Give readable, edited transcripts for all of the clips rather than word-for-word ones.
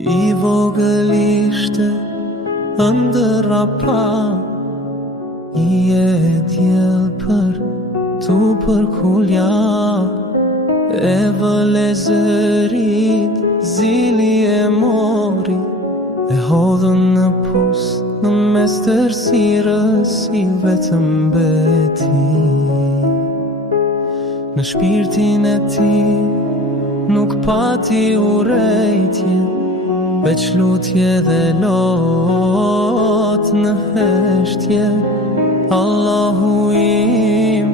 I vogël ishte ëndërra pa, I e djel për tu përkulja, e vëlezërit zili e mori, e hodhën në pus në mes tërësirës I vetëm beti. Në shpirtin e ti nuk pati urejtje, veç lutje dhe lot në heshtje. Allahu im,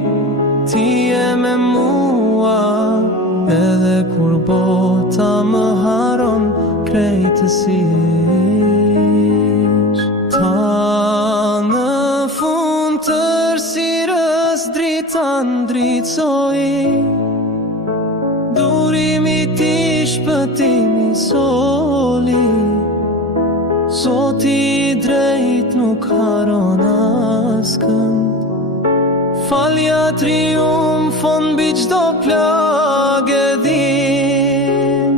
ti je me mua, edhe kur bota më haron krejtësisht. Ta në fund tërësirës drita ndricoj, durimi ti shpëtimi soli, Zoti I drejt nuk haron askënd. Falja triumfon mbi çdo plagë din.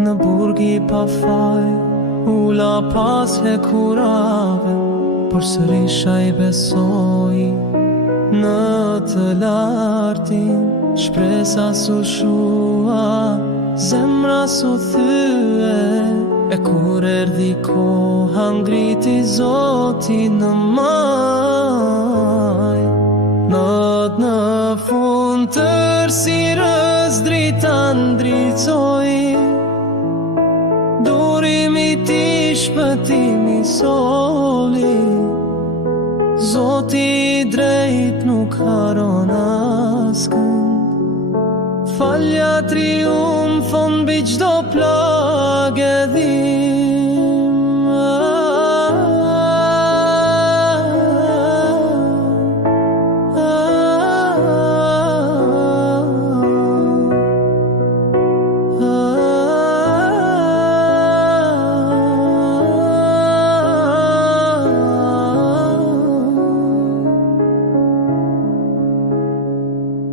Në burgi pa faj ula pas hekurave, por sërish ai besoi në të lartin. Shpresa su shua, zemra su thye, e kur erdhi koha ngriti Zoti në maj. Në fund tërësirës drita ndricoj, durimi ti shpëtimi soli, Zoti I drejt nuk haron askënd. Falja triumfon mbi çdo plagë dhim.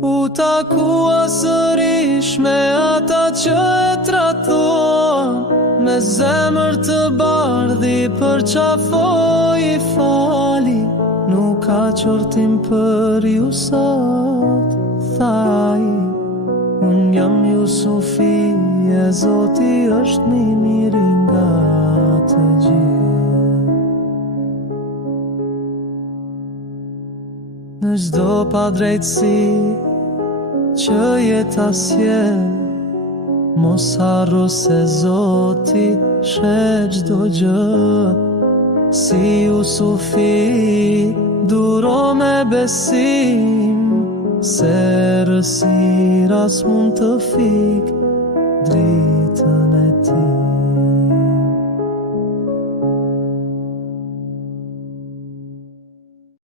U takua sërish me ata që e traton, me zemër të bardhi për qafoj I fali. Nuk ka qortim për ju sot, thaj, unë jam Jusufi, e Zoti është më I miri nga të gjithë. Në çdo padrejtësi që jeta sjell, mos harro se Zoti sheh çdo gjë. Si Jusufi duro me besim, se rësira s'mund të fik dritën